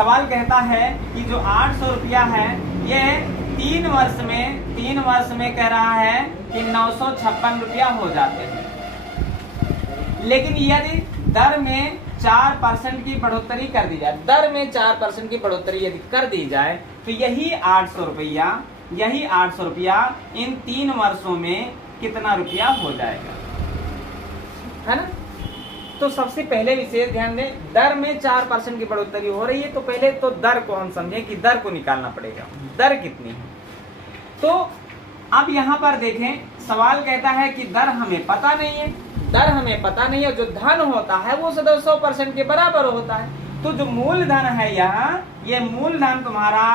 सवाल कहता है कि जो 800 रुपया है ये 3 वर्ष में कह रहा है कि 956 रुपया हो जाते हैं। लेकिन यदि दर में 4% की बढ़ोतरी कर दी जाए, दर में 4% की बढ़ोतरी यदि कर दी जाए तो यही 800 रुपया इन 3 वर्षों में कितना रुपया हो जाएगा, है ना। तो सबसे पहले विशेष ध्यान दें, दर में 4% की बढ़ोतरी हो रही है तो पहले तो दर को हम समझें कि दर को निकालना पड़ेगा, दर कितनी है। तो अब यहाँ पर देखें, सवाल कहता है कि दर हमें पता नहीं है, जो धन होता है वो 100% के बराबर होता है। तो जो मूलधन है यहाँ, ये मूलधन तुम्हारा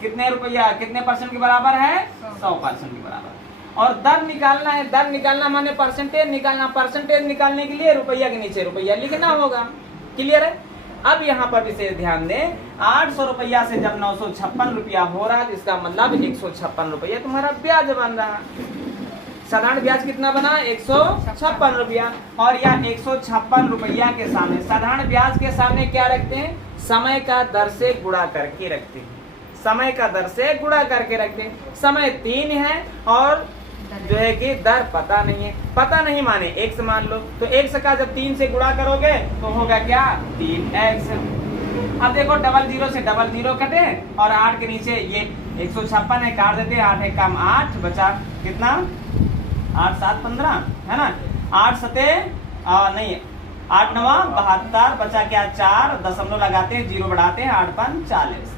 कितने रुपया, कितने परसेंट के बराबर है, 100% के बराबर। और दर निकालना है, दर निकालना माने परसेंटेज निकालना, परसेंटेज निकालने के लिए रुपया के नीचे रुपया लिखना होगा। क्लियर है। अब यहाँ पर विशेष ध्यान दें, 800 रुपया से जब 956 रुपया हो रहा है तो इसका मतलब 156 रुपया तुम्हारा ब्याज बन रहा है। साधारण ब्याज कितना बना, 156 रुपया। और यह 156 रुपया के सामने, साधारण ब्याज के सामने क्या रखते हैं, समय का दर से गुणा करके रखते हैं, समय का दर से गुणा करके रखते हैं। समय 3 है और जो है कि दर पता नहीं है, पता नहीं माने x मान लो, तो x का जब 3 से गुणा करोगे तो होगा क्या, 3x। अब देखो डबल जीरो से डबल जीरो कटे और 8 के नीचे ये 156 है, काट देते हैं, 8 है कम 8 बचा कितना, 8 7 15 है ना, 8 सते नहीं 8 9 72 बचा क्या 4, दशमलव लगाते हैं, जीरो बढ़ाते हैं, 8 5 40।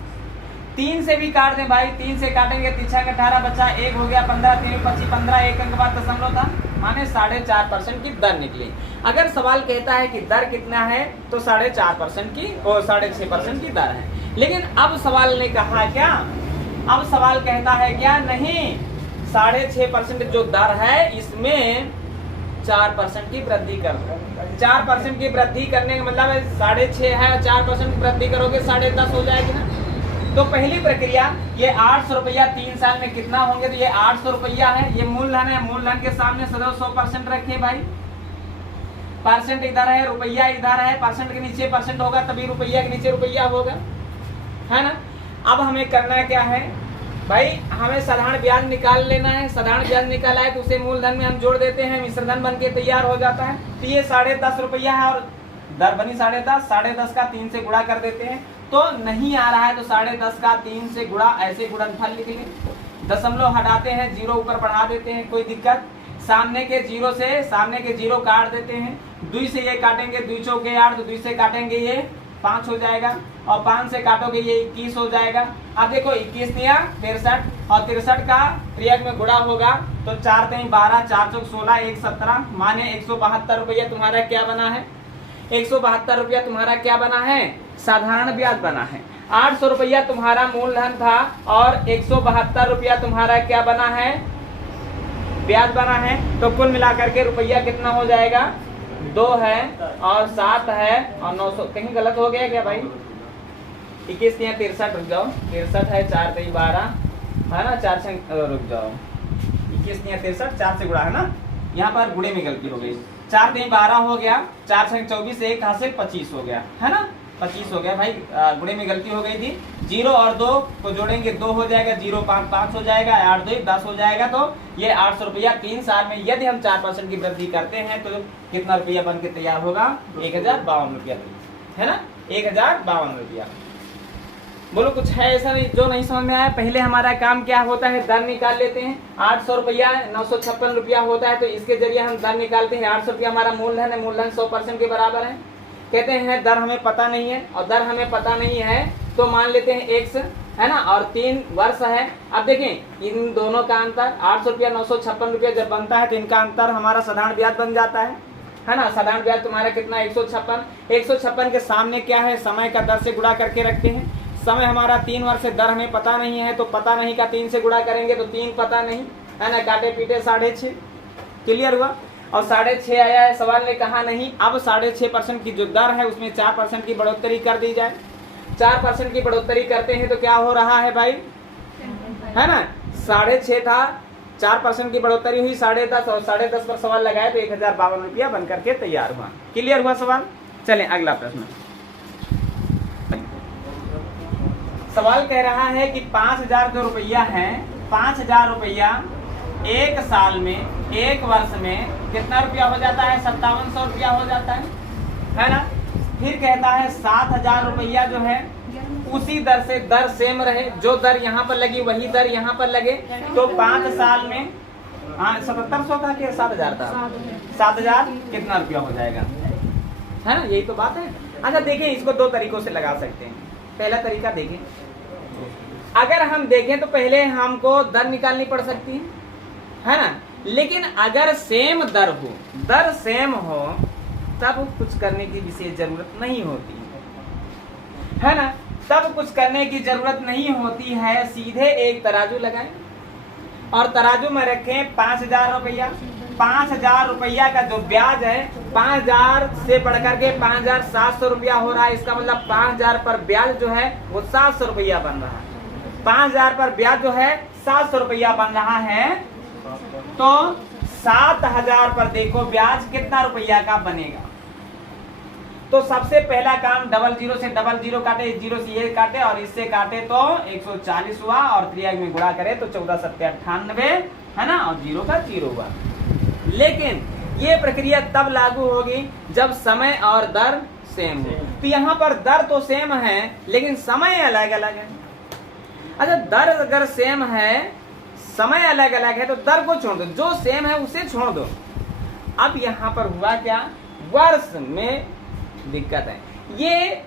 3 से भी काट दें भाई, 3 से काटेंगे 3 6 18 बचा 1 हो गया 15, 3 25 15, 1 अंक बाद दशमलव था, माने 4.5% की दर निकली। अगर सवाल कहता है कि दर कितना है तो 4.5% की और 6.5% की दर है। लेकिन अब सवाल ने कहा क्या, अब सवाल कहता है क्या, नहीं 6.5% जो दर है इसमें 4% की वृद्धि कर दो। 4% की वृद्धि करने का मतलब है 6.5 है, 4% की वृद्धि करोगे 10.5 हो जाएगी ना। तो पहली प्रक्रिया, ये 800 रुपया 3 साल में कितना होंगे, तो ये 800 रुपया है, ये मूलधन है, मूलधन के सामने सदैव 100% रखिए भाई, परसेंट इधर है, रुपया इधर है, परसेंट के नीचे परसेंट होगा तभी रुपया के नीचे रुपया होगा, है ना। अब हमें करना क्या है भाई, हमें साधारण ब्याज निकाल लेना है। साधारण ब्याज निकाला है तो उसे मूलधन में हम जोड़ देते हैं, मिश्रधन बन के तैयार हो जाता है। तो ये 10.5 रुपया है और दर बनी 10.5, 10.5 का 3 से गुणा कर देते हैं, तो नहीं आ रहा है तो 10.5 का 3 से गुणा, ऐसे गुणनफल लिखेंगे, दशमलव हटाते हैं, जीरो ऊपर बढ़ा देते हैं, कोई दिक्कत, सामने के जीरो से सामने के जीरो काट देते हैं, 2 से ये काटेंगे, 2 चौके 8, तो 2 से काटेंगे ये 5 हो जाएगा, और 5 से काटोगे ये 21 हो जाएगा। अब देखो 21 दिया 63 और 63 का प्रयोग में गुणा होगा तो 4 3 12, 4 चौक 16, 1 17, माने 172 रुपया तुम्हारा क्या बना है, 172 रुपया तुम्हारा क्या बना है, साधारण ब्याज बना है। 800 रुपया तुम्हारा मूलधन था और 172 रुपया तुम्हारा क्या बना है, ब्याज बना है। तो कुल मिलाकर के रुपया कितना हो जाएगा, 2 है और 7 है और 900, कहीं गलत हो गया क्या भाई, 21 या 63, रुक जाओ, 63 है, 4 3 12 है ना, 4 से रुक जाओ, 21 या 63, 4 से गुणा है ना, यहाँ पर गुणे में गलती हो गई, 4 3 12 हो गया, 4 से 24, 1 से 25 हो गया, है ना, 25 हो गया भाई, गुणे में गलती हो गई थी। 0 और 2 को जोड़ेंगे 2 हो जाएगा, 0 5 5 हो जाएगा, 8 2 10 हो जाएगा। तो ये 800 रुपया 3 साल में यदि हम 4% की वृद्धि करते हैं तो कितना रुपया बन के तैयार होगा, 1052 रुपया, है ना, 1052 रुपया। बोलो कुछ है ऐसा नहीं जो नहीं समझ में आया। पहले हमारा काम क्या होता है, दर निकाल लेते हैं। 800 रुपया 956 रुपया होता है तो इसके जरिए हम दर निकालते हैं। 800 रुपया हमारा मूलधन है, मूलधन 100% के बराबर है। कहते हैं दर हमें पता नहीं है, और दर हमें पता नहीं है तो मान लेते हैं x, है ना, और 3 वर्ष है। अब देखें इन दोनों का अंतर, 800 रुपया 956 रुपया जब बनता है तो इनका अंतर हमारा साधारण ब्याज बन जाता है ना। साधारण ब्याज तुम्हारा कितना, 156 के सामने क्या है, समय का दर से गुणा करके रखते हैं। समय हमारा 3 वर्ष है, दर हमें पता नहीं है तो पता नहीं का 3 से गुणा करेंगे तो 3 पता नहीं, है ना, काटे पीटे 6.5। क्लियर हुआ। और 6.5 आया है, सवाल ने कहा नहीं। अब 6.5% की जो दर है उसमें 4% की बढ़ोतरी कर दी जाए। 4% की बढ़ोतरी करते हैं तो क्या हो रहा है भाई, है ना, 6.5 था, 4% की बढ़ोतरी हुई 10.5 और 10.5 पर सवाल लगाए तो 1052 रुपया बन करके तैयार हुआ। क्लियर हुआ सवाल। चलें अगला प्रश्न। सवाल कह रहा है कि 5000 जो रुपया है, 5000 रुपया एक साल में, एक वर्ष में कितना रुपया हो जाता है? 5700 रुपया हो जाता है ना। फिर कहता है 7000 रुपया जो है उसी दर से, दर सेम रहे, जो दर यहाँ पर लगी वही दर यहाँ पर लगे, तो 5 साल में 7700 का क्या 7000 था, 7000 कितना रुपया हो जाएगा, है ना। यही तो बात है। अच्छा देखिए, इसको दो तरीकों से लगा सकते हैं। पहला तरीका देखें, अगर हम देखें तो पहले हमको दर निकालनी पड़ सकती है ना। लेकिन अगर सेम दर हो, दर सेम हो, तब कुछ करने की विशेष जरूरत नहीं होती है ना। तब कुछ करने की जरूरत नहीं होती है। सीधे एक तराजू लगाएं और तराजू में रखें 5000 रुपया। 5000 रुपया का जो ब्याज है, 5000 से बढ़ करके 5700 रुपया हो रहा है। इसका मतलब 5000 पर ब्याज जो है वो 700 रुपया बन रहा है। 5000 पर ब्याज जो है 700 रुपया बन रहा है। तो 7000 पर देखो ब्याज कितना रुपया का बनेगा। तो सबसे पहला काम डबल जीरो से डबल जीरो काटे, इस जीरो से ये काटे और इससे काटे तो 140 हुआ, और त्रियाग में गुणा करे तो 14 7 98 है ना, और जीरो का जीरो हुआ। लेकिन ये प्रक्रिया तब लागू होगी जब समय और दर सेम हो। तो यहाँ पर दर तो सेम है लेकिन समय अलग अलग है। अच्छा, दर अगर सेम है, समय अलग अलग है, तो दर को छोड़ दो, जो सेम है उसे छोड़ दो। अब यहाँ पर हुआ क्या, वर्ष में दिक्कत है। ये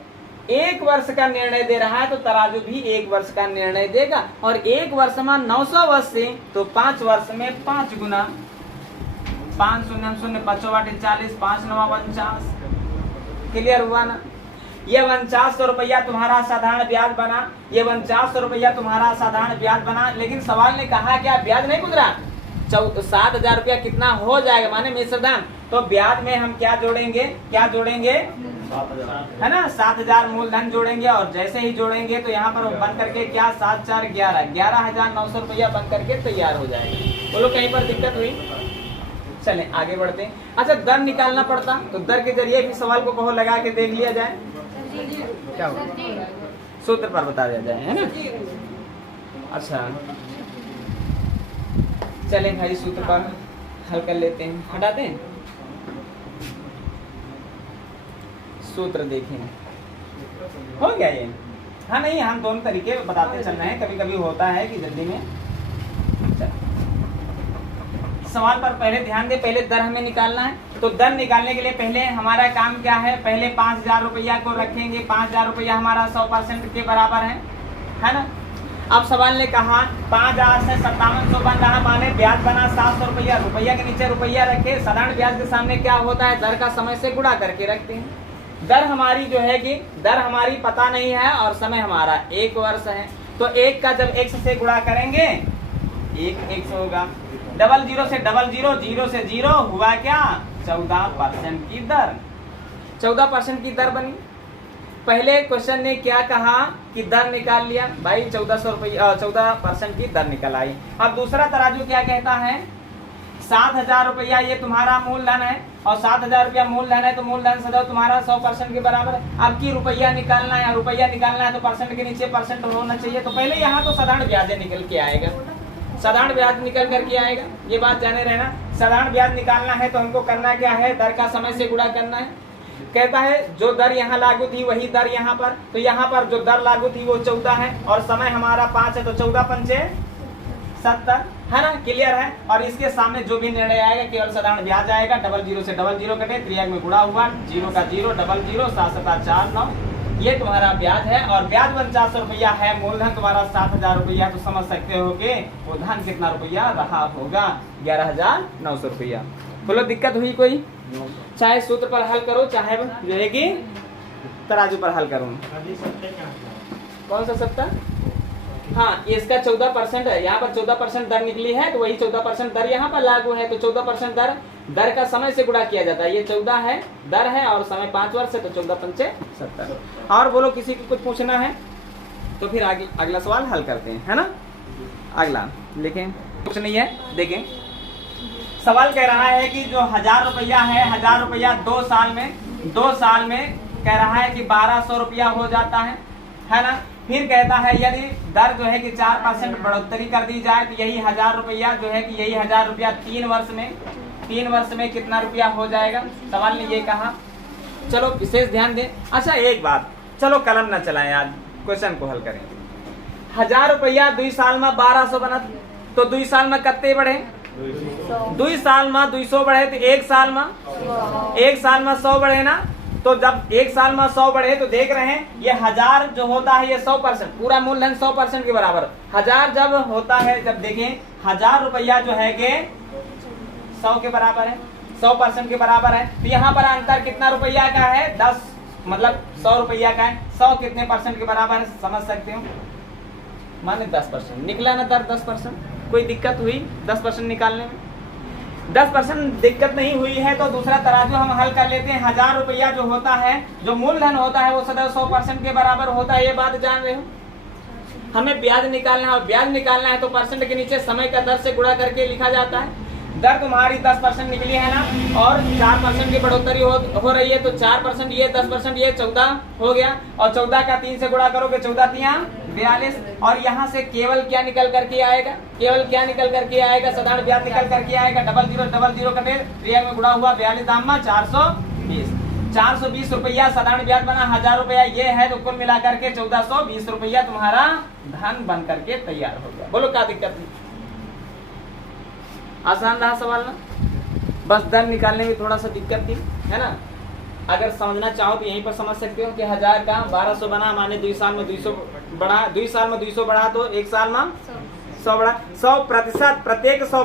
एक वर्ष का निर्णय दे रहा है तो तराजू भी एक वर्ष का निर्णय देगा। और एक वर्ष में 900 वर्ष से, तो 5 वर्ष में 5 गुना, 5 शून्य 0 5 40, 5 9 49। क्लियर हुआ ना। ये 4900 रुपया तुम्हारा साधारण ब्याज बना, ये 4900 रुपया तुम्हारा साधारण ब्याज बना। लेकिन सवाल ने कहा क्या ब्याज नहीं गुजरा, 7000 रुपया कितना हो जाएगा, माने मिश्रधन। तो ब्याज में हम क्या जोड़ेंगे, क्या जोड़ेंगे, है ना, 7000 मूलधन जोड़ेंगे। और जैसे ही जोड़ेंगे तो यहाँ पर बन करके क्या 7 4 11, 11900 रुपया बन करके तैयार हो जाएगा। बोलो कहीं पर दिक्कत हुई? चले आगे बढ़ते हैं। अच्छा, दर निकालना पड़ता तो दर के जरिए भी सवाल को कहो लगा के देख लिया जाए, क्या हो सूत्र पर बता दिया जाए, है ना। अच्छा चलें भाई, सूत्र पर हल कर लेते हैं, हटाते हैं सूत्र। देखें हो गया ये, हाँ नहीं, हम दोनों तरीके बताते चल रहे हैं, कभी कभी होता है कि जल्दी में। सवाल पर पहले ध्यान दे, पहले दर हमें निकालना है। तो दर निकालने के लिए पहले हमारा काम क्या है, पहले 5000 रुपया को रखेंगे। 5000 रुपया हमारा 100% के बराबर है ना। अब सवाल ने कहा 5000 से 5700 बन रहा, माने ब्याज बना 700 रुपया। रुपया के नीचे रुपया रखे, साधारण ब्याज के सामने क्या होता है, दर का समय से गुणा करके रखते हैं। दर हमारी जो है कि दर हमारी पता नहीं है और समय हमारा 1 वर्ष है। तो 1 का जब 1 से गुणा करेंगे 1 होगा। डबल जीरो से डबल जीरो, जीरो से जीरो हुआ क्या, 14% की दर। 14% की दर बनी। पहले क्वेश्चन ने क्या कहा कि दर निकाल लिया भाई, 1400 रुपया 14% की दर निकल आई। अब दूसरा तराजू क्या कहता है, 7000 रुपया ये तुम्हारा मूलधन है और 7000 रुपया मूलधन है, तो मूलधन सदैव तुम्हारा 100% के बराबर है। अब की रुपया निकालना है, रुपया निकालना है तो परसेंट के नीचे परसेंट होना चाहिए। तो पहले यहाँ तो साधारण ब्याज निकल के आएगा, साधारण ब्याज निकल करके आएगा, ये बात जाने रहना। साधारण ब्याज निकालना है तो हमको करना क्या है, दर का समय से गुणा करना है। कहता है जो दर यहाँ लागू थी वही दर यहाँ पर, तो यहाँ पर जो दर लागू थी वो 14 है और समय हमारा 5 है, तो 14 पंचे 70, है ना। क्लियर है। और इसके सामने जो भी निर्णय आएगा केवल साधारण ब्याज आएगा। डबल जीरो से डबल जीरो कटे, त्रियाग में गुणा हुआ, जीरो का जीरो, डबल जीरो, 7 7 4 9, ये तुम्हारा ब्याज है। और ब्याज 4900 रुपया है, मूलधन तुम्हारा 7000 रुपया। तो समझ सकते हो कि वो धन कितना रुपया रहा होगा, 11900 रुपया। बोलो दिक्कत हुई कोई? चाहे सूत्र पर हल करो, चाहे जो है कि तराजू पर हल करूँ। कौन सा 70? हाँ, इसका 14% है, यहाँ पर 14% दर निकली है तो वही 14% दर यहाँ पर लागू है। तो 14% दर का समय से गुणा किया जाता है। ये 14 है दर है और समय 5 वर्ष है, तो 14 पंचे 70। और बोलो किसी को कुछ पूछना है तो फिर आगे अगला सवाल हल करते हैं, है ना। अगला लेकिन कुछ नहीं है, देखें सवाल कह रहा है कि जो 1000 रुपया है, 1000 रुपया 2 साल में कह रहा है कि 1200 रुपया हो जाता है है ना। फिर कहता है यदि दर जो है कि 4% बढ़ोतरी कर दी जाए तो यही 1000 रुपया जो है कि यही 1000 रुपया 3 वर्ष में कितना रुपया हो जाएगा। सवाल ने ये कहा। चलो विशेष ध्यान दें। अच्छा एक बात, चलो कलम न चलाएं, आज क्वेश्चन को हल करें। 1000 रुपया 2 साल में 1200 बना तो 2 साल में कितने बढ़े? 2 साल में 200 बढ़े तो 1 साल में 100 बढ़े ना। तो जब 1 साल में 100 बढ़े तो देख रहे हैं ये 1000 जो होता है ये 100% पूरा मूलधन 100% के बराबर। 1000 जब होता है, जब देखें 1000 रुपया जो है कि 100 के बराबर है, 100% के बराबर है। तो यहाँ पर अंतर कितना रुपया का है? 10, मतलब 100 रुपया का है। 100 कितने परसेंट के बराबर है समझ सकते हो? माने 10% निकला ना दर 10%। कोई दिक्कत हुई 10% निकालने में? 10% दिक्कत नहीं हुई है तो दूसरा तराजू हम हल कर लेते हैं। 1000 रुपया जो होता है, जो मूलधन होता है वो सदैव 100% के बराबर होता है। ये बात जान रहे हो? हमें ब्याज निकालना है और ब्याज निकालना है तो परसेंट के नीचे समय का दर से गुणा करके लिखा जाता है। दर तुम्हारी 10% निकली है ना और 4% की बढ़ोतरी हो रही है तो 4% ये 10% ये 14 हो गया और 14 का 3 से गुणा करोगे 14 तिया 42 और यहाँ से केवल क्या निकल करके आएगा? केवल क्या निकल करके आएगा? साधारण ब्याज निकल करके आएगा। 0000 कटे क्रिया में गुणा हुआ 42 दाम में 420 रुपया साधारण ब्याज बना। 1000 रुपया ये है तो कुल मिलाकर के 1420 रुपया तुम्हारा धन बन करके तैयार हो गया। बोलो क्या दिक्कत है? आसान रहा सवाल ना? बस दर निकालने में थोड़ा सा दिक्कत थी, है ना। अगर समझना चाहो तो यहीं पर समझ सकते हो कि 1000 का 1200 बना, माने 2 साल में 200 बढ़ा, 2 साल में 200 बढ़ा तो 1 साल में 100 बढ़ा। 100% प्रत्येक 100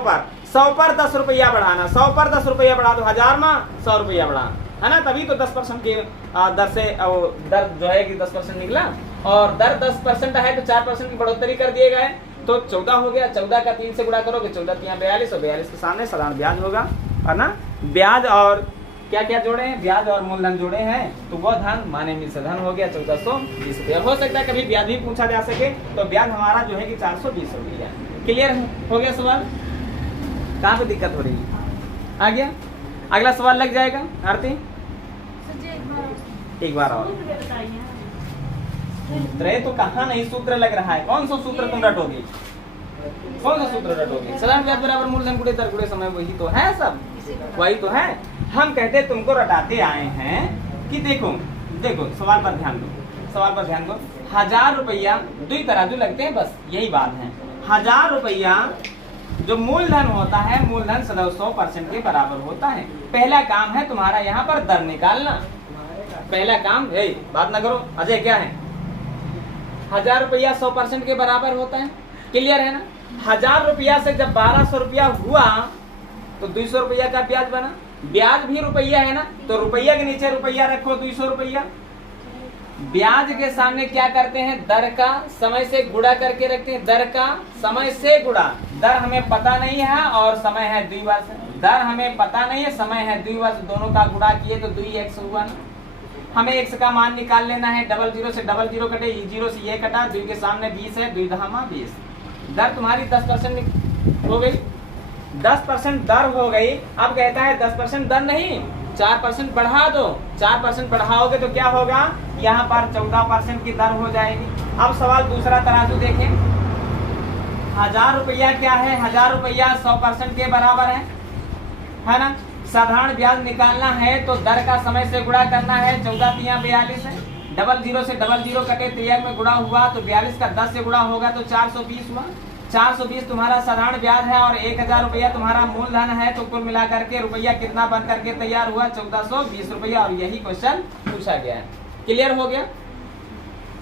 पर 10 रुपया बढ़ाना। 100 पर 10 रुपया बढ़ा तो 1000 में 100 रुपया बढ़ा, है ना। तभी तो 10% की दर से दर जो है कि 10% निकला और दर 10% है तो 4% की बढ़ोतरी कर दिए गए तो 14 हो गया। 14 का 3 से गुणा करोगे 14 तिया 42 और 42 के सामने साधारण ब्याज होगा, है ना। ब्याज और क्या क्या जोड़े हैं? ब्याज और मूलधन जोड़े हैं तो वो धन माने मिश्र धन हो गया 1420 रुपया। हो सकता है कभी ब्याज भी पूछा जा सके तो ब्याज हमारा जो है कि 420 रुपया। क्लियर हो गया सवाल? कहाँ पे दिक्कत हो रही है? आ गया? अगला सवाल लग जाएगा आरती। एक बार और सूत्र तो कहाँ नहीं सूत्र लग रहा है। कौन सा सूत्र तुम रटोगे? कौन सा सूत्र रटोगे? साधारण ब्याज बराबर मूलधन गुणे दर गुणे समय, वही तो है, सब वही तो है। हम कहते तुमको रटाते आए हैं कि देखो सवाल पर ध्यान दो। 1000 रुपया 2 तराजू लगते हैं, बस यही बात है। 1000 रुपया जो मूलधन होता है, मूलधन सदैव 100% के बराबर होता है। पहला काम है तुम्हारा यहाँ पर दर निकालना। पहला काम, बात ना करो अजय, क्या है? 1000 रुपया 100% के बराबर होता है। क्लियर है ना? 1000 रुपया से जब 1200 रुपया हुआ तो 200 रुपया का ब्याज बना। ब्याज भी रुपया है ना तो रुपया के नीचे रुपया रखो 200 रुपया। ब्याज के सामने क्या करते हैं? दर का समय से गुणा करके रखते हैं। दर का समय से गुणा। दर हमें पता नहीं है और समय है 2 वर्ष। दर हमें पता नहीं है, समय है 2 वर्ष, दोनों का गुणा किए तो 2x हुआ ना। हमें x का मान निकाल लेना है। 00 से 00 कटे, 0 से ये कटा, 2 के सामने 20 है, 2 धामा 20। दर तुम्हारी 10% हो गई। 10% दर हो गई। अब कहता है 10% दर नहीं, 4% बढ़ा दो। 4% बढ़ाओगे तो क्या होगा? यहाँ पर 14% की दर हो जाएगी। अब सवाल दूसरा तराजू देखें। 1000 रुपया क्या है? 1000 रुपया 100% के बराबर है ना। साधारण ब्याज निकालना है तो दर का समय से गुणा करना है। 14 तिया 42 है। 00 से 00 कटे, तिया में गुणा हुआ तो 42 का 10 से गुणा होगा तो 420 हुआ। 420 तुम्हारा साधारण ब्याज है और 1000 रुपया तुम्हारा मूलधन है तो कुल मिलाकर के रुपया कितना बन करके तैयार हुआ? 1420 रुपया। और यही क्वेश्चन पूछा गया है। क्लियर हो गया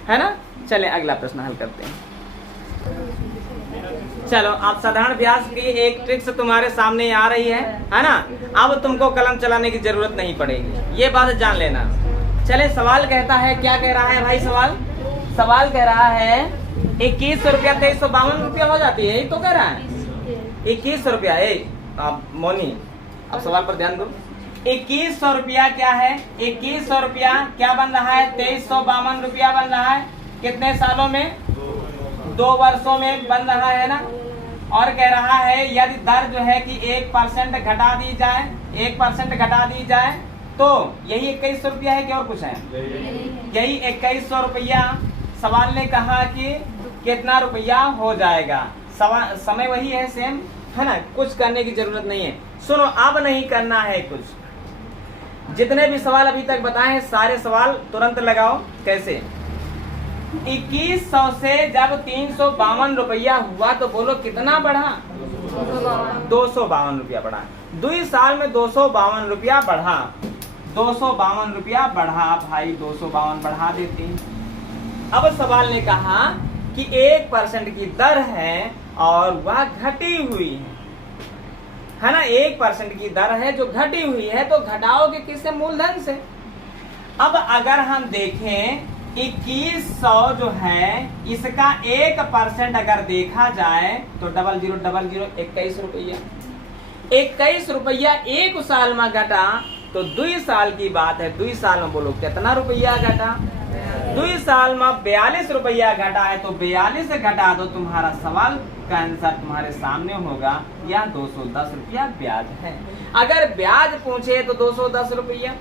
है ना? चले अगला प्रश्न हल करते हैं। चलो, अब साधारण ब्याज की एक ट्रिक्स तुम्हारे सामने आ रही है ना। अब तुमको कलम चलाने की जरूरत नहीं पड़ेगी, ये बात जान लेना। चले, सवाल कहता है, क्या कह रहा है भाई? सवाल कह रहा है 2100 रुपया 2352 रुपया हो जाती है, तो कह रहा है 2100 रुपया। अब मोनी, अब सवाल पर ध्यान दो। 2100 रुपया क्या है? 2100 रुपया क्या बन रहा है? 2352 रुपया बन रहा है। कितने सालों में? 2 वर्षों में बन रहा है ना। और कह रहा है यदि दर जो है कि 1% घटा दी जाए, 1% घटा दी जाए तो यही 2100 रुपया है कि और कुछ है? यही 2100 रुपया सवाल ने कहा कि कितना रुपया हो जाएगा, समय वही है सेम है ना, कुछ करने की जरूरत नहीं है। सुनो, अब नहीं करना है कुछ। जितने भी सवाल अभी तक बताए हैं सारे सवाल तुरंत लगाओ। कैसे? 2100 से जब 352 रुपया हुआ तो बोलो कितना बढ़ा? 252 रुपया बढ़ा। 2 साल में 252 रुपया बढ़ा, 252 रुपया बढ़ा भाई, 252 बढ़ा देते हैं। अब सवाल ने कहा कि 1% की दर है और वह घटी हुई है ना, 1% की दर है जो घटी हुई है, तो घटाओगे किससे? मूलधन से। अब अगर हम देखें 2100 जो है इसका 1% अगर देखा जाए तो 0000 21 रुपया, 21 रुपया 1 साल में घटा तो 2 साल की बात है, 2 साल में बोलो कितना रुपया घटा? 2 साल में 42 रुपया घटा है, तो 42 से घटा दो, तुम्हारा सवाल का आंसर तुम्हारे सामने होगा, या 210 रुपया ब्याज है। अगर ब्याज पूछे तो 210 रुपया,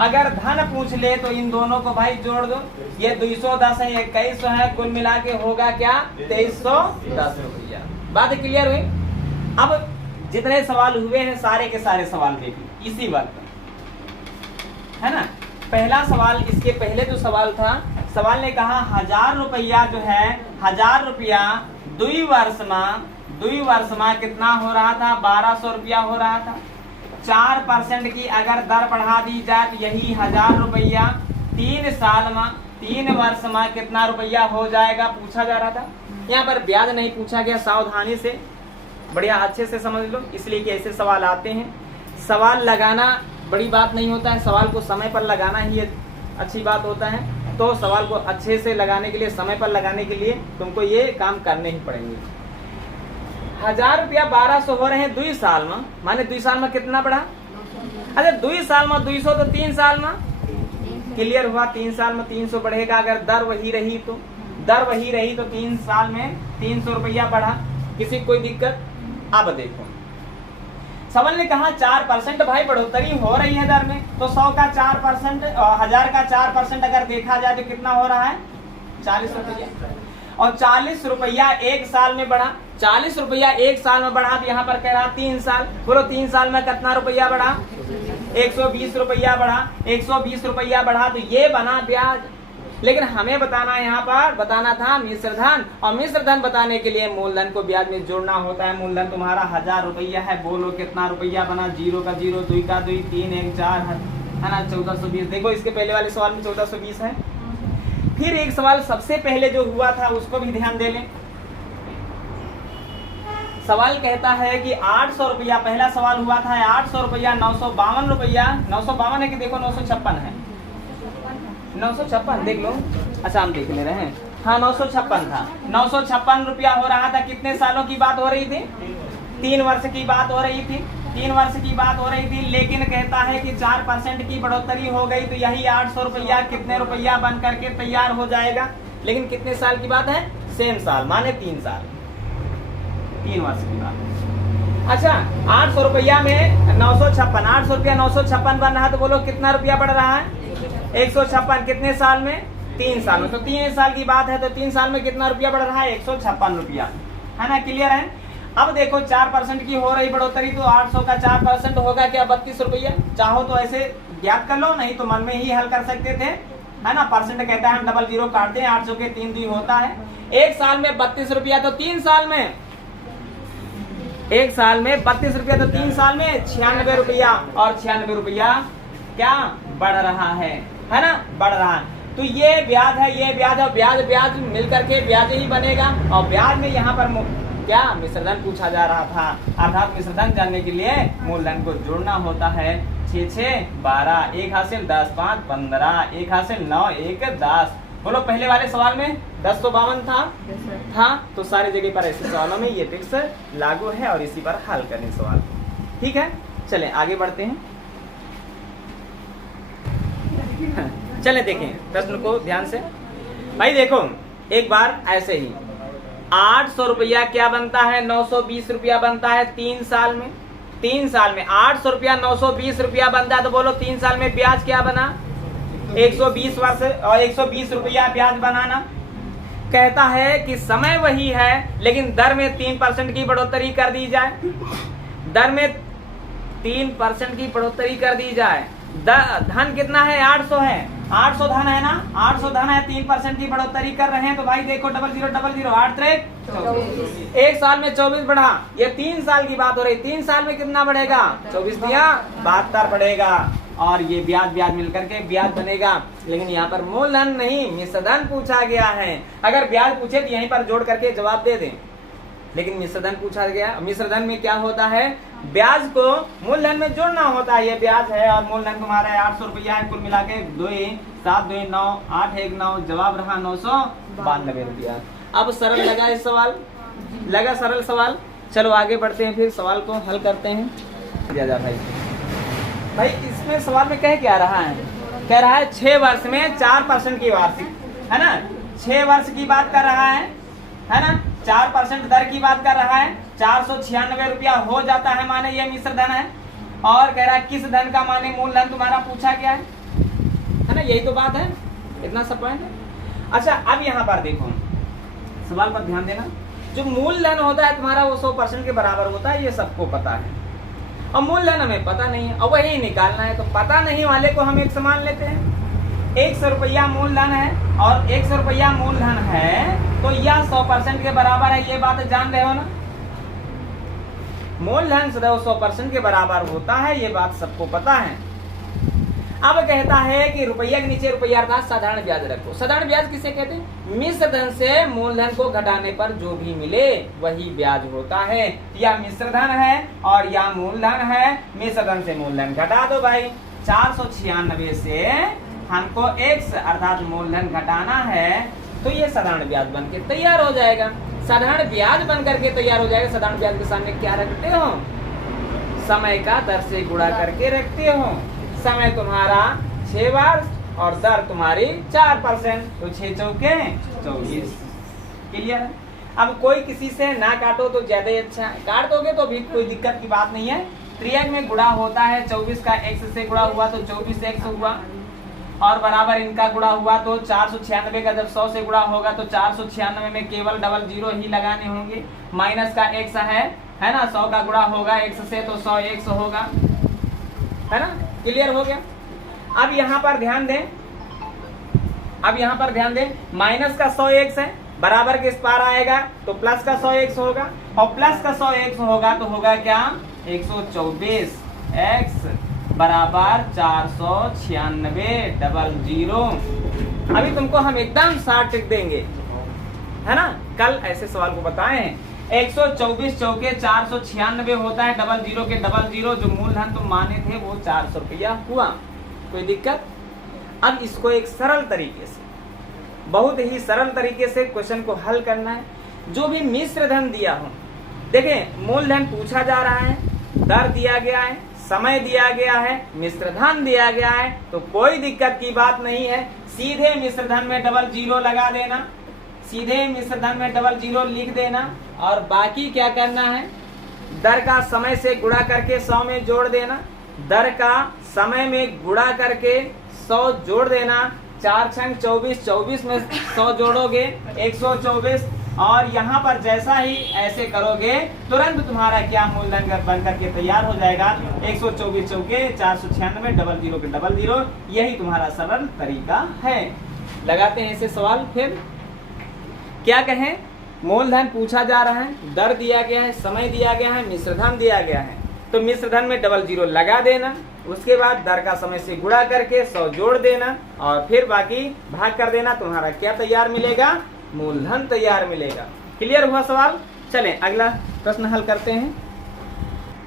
अगर धन पूछ ले तो इन दोनों को भाई जोड़ दो, ये 210 है, 2100 है, कुल मिला के होगा क्या? 2310 रुपया। बात क्लियर हुई? अब जितने सवाल हुए हैं सारे के सारे सवाल देखिए इसी वक्त, है ना। पहला सवाल, इसके पहले जो सवाल था, सवाल ने कहा 1000 रुपया जो है, 1000 रुपया 2 वर्ष में कितना हो रहा था? 1200 रुपया हो रहा था। 4% की अगर दर बढ़ा दी जाए तो यही 1000 रुपया 3 साल में, 3 वर्ष में कितना रुपया हो जाएगा पूछा जा रहा था। यहाँ पर ब्याज नहीं पूछा गया, सावधानी से बढ़िया अच्छे से समझ लो, इसलिए कि ऐसे सवाल आते हैं। सवाल लगाना बड़ी बात नहीं होता है, सवाल को समय पर लगाना ही अच्छी बात होता है। तो सवाल को अच्छे से लगाने के लिए, समय पर लगाने के लिए तुमको ये काम करने ही पड़ेंगे। 1000 रुपया 1200 हो रहे हैं 2 साल में, माने 2 साल में कितना बढ़ा? अरे 2 साल में 200 तो 3 साल में क्लियर हुआ, 3 साल में 300 बढ़ेगा। अगर दर वही रही तो, दर वही रही तो 3 साल में 300 रुपया बढ़ा। किसी कोई दिक्कत? अब देखो सवाल ने कहा 4% भाई बढ़ोतरी हो रही है दर में, तो 100 का 4%, 1000 का 4% अगर देखा जाए तो कितना हो रहा है? 40 रुपया। और 40 रुपया 1 साल में बढ़ा, 40 रुपया 1 साल में बढ़ा, तो यहाँ पर कह रहा 3 साल, बोलो 3 साल में कितना रुपया बढ़ा? 120 रुपया बढ़ा, 120 रुपया बढ़ा, तो ये बना ब्याज। लेकिन हमें बताना, यहाँ पर बताना था मिश्र धन, और मिश्र धन बताने के लिए मूलधन को ब्याज में जोड़ना होता है। मूलधन तुम्हारा 1000 रुपया है, बोलो कितना रुपया बना? 0 का 0, 2 का 2, 3 1 4 है ना, 1420। देखो इसके पहले वाले सवाल में 1420 है। फिर एक सवाल सबसे पहले जो हुआ था उसको भी ध्यान दे लें। सवाल कहता है कि 800 रुपया, पहला सवाल हुआ था 800 रुपया 952 रुपया, 952 है कि देखो 956 है, 956 देख लो। अच्छा हम देख ले रहे हैं, हाँ 956 था। 956 रुपया हो रहा था, कितने सालों की बात हो रही थी? 3 वर्ष की बात हो रही थी, 3 वर्ष की बात हो रही थी। लेकिन कहता है कि 4% की बढ़ोतरी हो गई, तो यही 800 रुपया कितने रुपया बन करके तैयार हो जाएगा। लेकिन कितने साल की बात है? सेम साल, माने 3 साल, 3 वर्ष की बात। अच्छा 800 रुपया में 956, 800 रुपया 956 बन रहा, तो बोलो कितना रुपया बढ़ रहा है? 156। कितने साल में? 3 साल में। तो 3 साल की बात है, तो 3 साल में कितना रुपया बढ़ रहा है? 156 रुपया, है ना। क्लियर है? अब देखो 4% की हो रही बढ़ोतरी, तो 800 का 4% होगा क्या? 32 रुपया। चाहो तो ऐसे ज्ञात कर लो, नहीं तो मन में ही हल कर सकते थे, है ना। परसेंट कहता है हम 00 काटते हैं, 800 के 3 2 होता है। 1 साल में 32 रुपया, तो 3 साल में, 1 साल में 32 रुपया, तो 3 साल में 96 रुपया, और 96 रुपया क्या बढ़ रहा है ना, बढ़ रहा है। तो ये ब्याज है, ये ब्याज है, ब्याज ब्याज मिलकर के ब्याज ही बनेगा। और ब्याज में यहाँ पर क्या मिश्रधन पूछा जा रहा था, अर्थात मिश्रधन जानने के लिए मूलधन को जोड़ना होता है। 6 6 12, 1 हासिल 10 5 15, 1 हासिल 9 1 10। बोलो पहले वाले सवाल में 1052 था, तो सारी जगह पर ऐसे सवालों में ये ट्रिक्स लागू है और इसी पर हल करने सवाल। ठीक है, चलें आगे बढ़ते हैं। चले देखें प्रश्न को ध्यान से। भाई देखो एक बार ऐसे ही 800 रुपया क्या बनता है? 920 रुपया बनता है 3 साल में। 3 साल में 800 रुपया 920 रुपया बनता है, तो बोलो 3 साल में ब्याज क्या बना? 120 वर्ष और 120 रुपया ब्याज बनाना। कहता है कि समय वही है लेकिन दर में 3% की बढ़ोतरी कर दी जाए। दर में 3% की बढ़ोतरी कर दी जाए। धन कितना है? 800 है। 800 धन है ना, 800 धन है, 3% की बढ़ोतरी कर रहे हैं तो भाई देखो 0000 8 त्रिक 24। एक साल में 24 बढ़ा, ये 3 साल की बात हो रही। 3 साल में कितना बढ़ेगा? 24 दिया 72 बढ़ेगा और ये ब्याज मिलकर के ब्याज बनेगा। लेकिन यहाँ पर मूलधन नहीं, मिश्रधन पूछा गया है। अगर ब्याज पूछे तो यहीं पर जोड़ करके जवाब दे दें, लेकिन मिश्रधन पूछा गया। मिश्रधन में क्या होता है? ब्याज को मूलधन में जोड़ना होता है। ये ब्याज है और मूलधन तुम्हारा 800 रुपया है। कुल मिला के 2 7 2 9 8 1 9, जवाब रहा 992 रुपया। अब सरल लगा इस सवाल? लगा सरल सवाल? चलो आगे बढ़ते हैं, फिर सवाल को हल करते हैं। भाई इसमें सवाल में कह क्या रहा है? कह रहा है 6 वर्ष में 4% की वार्षिक, है ना, 6 वर्ष की बात कर रहा है ना, 4% दर की बात कर रहा है। 496 रुपया हो जाता है माने ये मिश्रधन है। और कह रहा है किस धन का माने मूलधन तुम्हारा पूछा गया है ना, यही तो बात है। इतना सब पॉइंट है। अच्छा अब यहाँ पर देखो, सवाल पर ध्यान देना। जो मूलधन होता है तुम्हारा वो 100% के बराबर होता है, ये सबको पता है। और मूलधन हमें पता नहीं है और वही निकालना है, तो पता नहीं वाले को हम एक समान लेते हैं। 100 रुपया मूलधन है और 100 रुपया मूलधन है तो यह 100% के बराबर है। ये बात जान रहे हो ना, मूलधन सदैव 100% के बराबर होता है, ये बात सबको पता है। अब कहता है कि रुपया के नीचे रुपया अर्थात साधारण ब्याज रखो। साधारण ब्याज किसे कहते हैं? मिश्रधन से मूलधन को घटाने पर जो भी मिले वही ब्याज होता है। या मिश्रधन है और या मूलधन है, मिश्रधन से मूलधन घटा दो भाई। 496 से हमको x अर्थात मूलधन घटाना है तो ये साधारण ब्याज बन के तैयार हो जाएगा। साधारण ब्याज बन करके तैयार हो जाएगा। साधारण ब्याज के सामने क्या रखते हो? समय का दर से गुणा करके रखते हो। समय तुम्हारा 6 वर्ष और दर तुम्हारी 4%, तो 6 चौके 24। क्लियर है? अब कोई किसी से ना काटो तो ज्यादा ही अच्छा है, काट दोगे तो भी कोई दिक्कत की बात नहीं है। त्रियक में गुणा होता है, 24 का x से गुणा हुआ तो 24x हुआ और बराबर इनका गुणा हुआ तो 496 का जब 100 से गुणा होगा तो 496 में केवल 00 ही लगाने होंगे। माइनस का x है ना, 100 का गुणा होगा x से तो 100x होगा, है ना। क्लियर हो गया? अब यहाँ पर ध्यान दें, माइनस का 100x है, बराबर के इस पार आएगा तो प्लस का 100x होगा और प्लस का 100x होगा तो होगा क्या? 124 x बराबर 496 00। अभी तुमको हम एकदम शार्ट ट्रिक देंगे, है ना। कल ऐसे सवाल को बताएं, 124 चौके 496 होता है, 00 के 00 जो मूलधन तुम माने थे वो 400 रुपया हुआ। कोई दिक्कत? अब इसको एक सरल तरीके से, बहुत ही सरल तरीके से क्वेश्चन को हल करना है। जो भी मिश्र धन दिया हो, देखें मूलधन पूछा जा रहा है, दर दिया गया है, समय दिया गया है, मिश्रधन दिया गया है, तो कोई दिक्कत की बात नहीं है। सीधे मिश्रधन में 00 लगा देना, सीधे मिश्रधन में 00 लिख देना और बाकी क्या करना है? दर का समय से गुणा करके 100 में जोड़ देना, दर का समय में गुणा करके 100 जोड़ देना। 4 छंग 24, 24 में 100 जोड़ोगे 124 और यहाँ पर जैसा ही ऐसे करोगे तुरंत तुम्हारा क्या मूलधन बन करके तैयार हो जाएगा। 124 चौके 496 00 के 00। यही तुम्हारा सरल तरीका है। लगाते हैं इसे सवाल। फिर क्या कहें? मूलधन पूछा जा रहा है, दर दिया गया है, समय दिया गया है, मिश्रधन दिया गया है, तो मिश्रधन में 00 लगा देना, उसके बाद दर का समय से गुणा करके 100 जोड़ देना और फिर बाकी भाग कर देना। तुम्हारा क्या तैयार मिलेगा? मूलधन तैयार मिलेगा। क्लियर हुआ सवाल? चलें अगला प्रश्न हल करते हैं।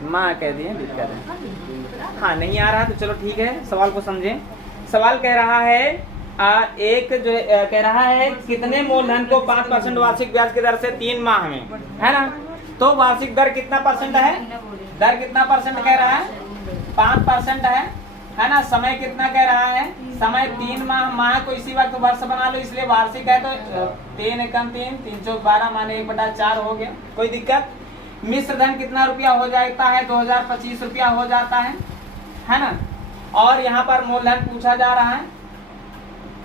माँ कह दिए दिक्कत है, हाँ नहीं आ रहा तो चलो ठीक है, सवाल को समझें। सवाल कह रहा है एक जो कह रहा है कितने मूलधन को 5% वार्षिक ब्याज की दर से 3 माह में, है ना, तो वार्षिक दर कितना परसेंट है? दर कितना परसेंट कह रहा है? 5% है ना। समय कितना कह रहा है? समय 3 माह, माह को इसी वक्त वर्ष बना लो इसलिए वार्षिक है तो 3 एकम 3, 3 चौक 12 माने 1/4 हो गया। कोई दिक्कत? मिश्रधन कितना रुपया हो जाता है? 2025 रुपया हो जाता है ना। और यहाँ पर मूलधन पूछा जा रहा है।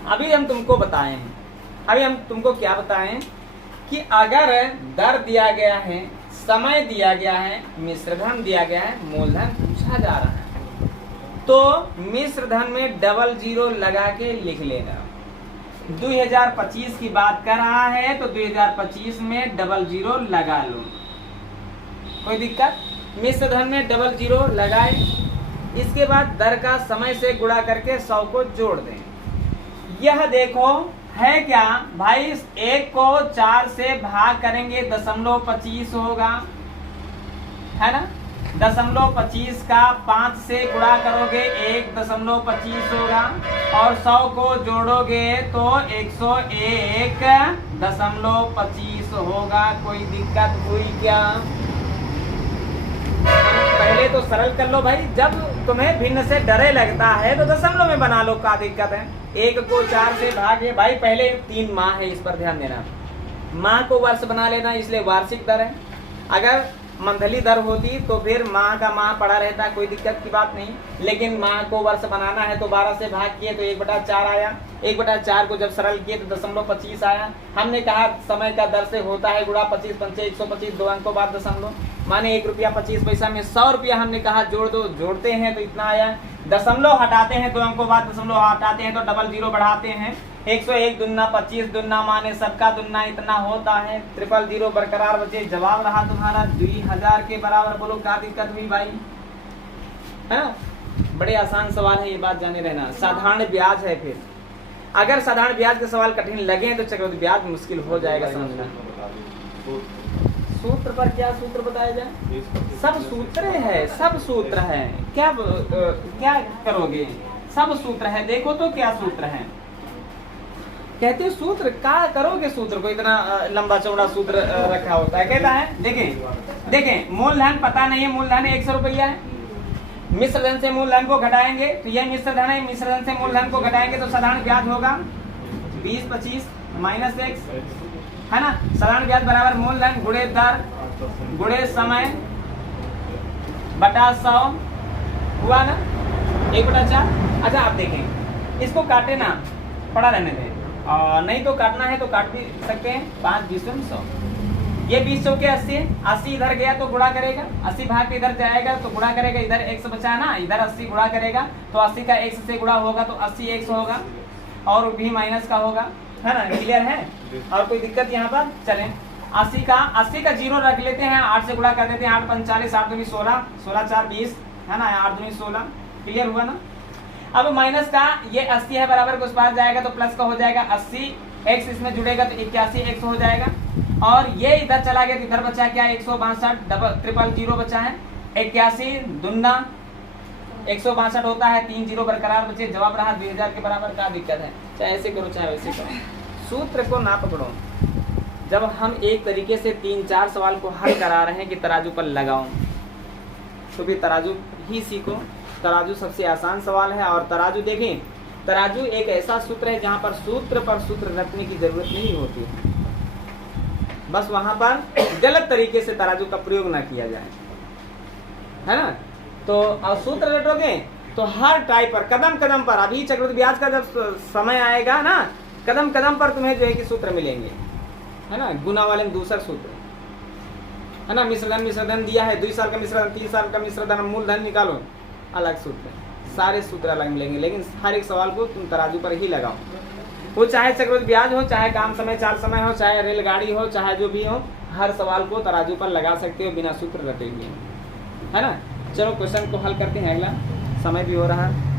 अभी हम तुमको बताए हैं अभी हम तुमको क्या बताएं कि अगर दर दिया गया है, समय दिया गया है, मिश्र धन दिया गया है, मूलधन पूछा जा रहा है, तो मिश्र धन में डबल जीरो लगा के लिख लेना। 2025 की बात कर रहा है तो 2025 में डबल जीरो लगा लो, कोई दिक्कत? मिश्र धन में डबल जीरो लगाए, इसके बाद दर का समय से गुणा करके 100 को जोड़ दें। यह देखो है क्या भाई, 1 को 4 से भाग करेंगे 0.25 होगा, है ना? 0.25 का 5 से गुणा करोगे 1.25 होगा, और 100 को जोड़ोगे तो 101.25 होगा। कोई दिक्कत हुई क्या? पहले तो सरल कर लो भाई, जब तुम्हें भिन्न से डरे लगता है तो दशमलव में बना लो, क्या दिक्कत है? 1 को 4 से भागे, भाई पहले 3 माह है, इस पर ध्यान देना। माह को वर्ष बना लेना, इसलिए वार्षिक दर है। अगर मंथली दर होती तो फिर माह का माह पड़ा रहता, कोई दिक्कत की बात नहीं। लेकिन माह को वर्ष बनाना है तो 12 से भाग किए तो 1/4 आया। 1/4 को जब सरल किए तो 0.25 आया। हमने कहा समय का दर से होता है गुणा 25 पंचे 125, 2 अंकों बाद दशमलव, माने 1 रुपया 25 पैसा में 100 रुपया हमने कहा जोड़ दो, जोड़ते हैं तो इतना आया। दशमलव हटाते हैं, 2 अंकों बाद दशमलव हटाते हैं तो डबल जीरो बढ़ाते हैं। 101 दूना 25 दूना माने सबका दूना इतना होता है। 000 बरकरार बचे। जवाब रहा तुम्हारा 2000 के बराबर। बोलो क्या दिक्कत हुई भाई, है ना? बड़े आसान सवाल है, ये बात जाने रहना। साधारण ब्याज है, फिर अगर साधारण ब्याज के सवाल कठिन लगे तो चक्रवृद्धि ब्याज मुश्किल हो जाएगा समझना। सूत्र पर क्या सूत्र बताया जाए? सब सूत्र है, सब सूत्र है। क्या करोगे? सब सूत्र है, देखो तो क्या सूत्र है। कहते सूत्र क्या करोगे? सूत्र को इतना लंबा चौड़ा सूत्र रखा होता है। कहता है देखें मूलधन पता नहीं है, मूलधन 100 रुपया है। मिश्र धन से मूलधन को घटाएंगे तो यह मिश्र धन है, मिश्र धन से मूलधन को घटाएंगे तो साधारण ब्याज होगा 20-25 माइनस x, है ना? साधारण ब्याज बराबर मूलधन गुणे दर गुणे समय बटा 100 हुआ ना, 1/4। अच्छा आप देखें, इसको काटे ना, पड़ा रहने दें, नहीं तो काटना है तो काट भी सकते हैं। 5 20 100, ये 20 चौके 80, 80 इधर गया तो गुणा करेगा, 80 भाग के इधर जाएगा तो गुणा करेगा, इधर x बचा ना, इधर 80 गुणा करेगा तो 80 का x से गुणा होगा तो 80 x होगा, और भी माइनस का होगा, है ना? क्लियर है? और कोई दिक्कत यहाँ पर? चलें 80 का 0 रख लेते हैं, 8 से गुणा कर देते हैं। 8 45, 8 दूनी 16, 16 4 20, है ना? 8 दूनी 16, क्लियर हुआ ना? अब माइनस का ये 80 है बराबर को उस पास जाएगा तो प्लस का हो जाएगा 80 x, इसमें जुड़ेगा तो 81 x हो जाएगा, और ये इधर चला गया तो इधर बचा क्या? 162, डबल 000 बचा है। 81 दूना 162 होता है, 3 0 बरकरार बचे। जवाब रहा 2000 के बराबर। क्या दिक्कत है? चाहे ऐसे करो चाहे वैसे करो, सूत्र को ना पकड़ो। जब हम एक तरीके से 3-4 सवाल को हल करा रहे हैं कि तराजू पर लगाओ, तो फिर तराजू ही सीखो। तराजू सबसे आसान सवाल है। और तराजू देखें, तराजू एक ऐसा सूत्र है जहाँ पर सूत्र रखने की जरूरत नहीं होती है, बस वहां पर गलत तरीके से तराजू का प्रयोग ना किया जाए, है ना? तो अब सूत्र रटोगे तो हर टाइप पर कदम कदम पर, अभी चक्रवृद्धि ब्याज का जब समय आएगा ना, कदम कदम पर तुम्हें जो है कि सूत्र मिलेंगे, है ना? गुना वाले में दूसरा सूत्र, है ना? मिश्रधन दिया है, 2 साल का मिश्रधन, 3 साल का मिश्रधन, मूलधन निकालो, अलग सूत्र, सारे सूत्र अलग मिलेंगे। लेकिन हर एक सवाल को तुम तराजू पर ही लगाओ, वो चाहे चक्रवृद्धि ब्याज हो, चाहे काम समय चाल समय हो, चाहे रेलगाड़ी हो, चाहे जो भी हो, हर सवाल को तराजू पर लगा सकते हो बिना सूत्र रटे हुए, है ना? चलो क्वेश्चन को हल करते हैं। अगला समय भी हो रहा है।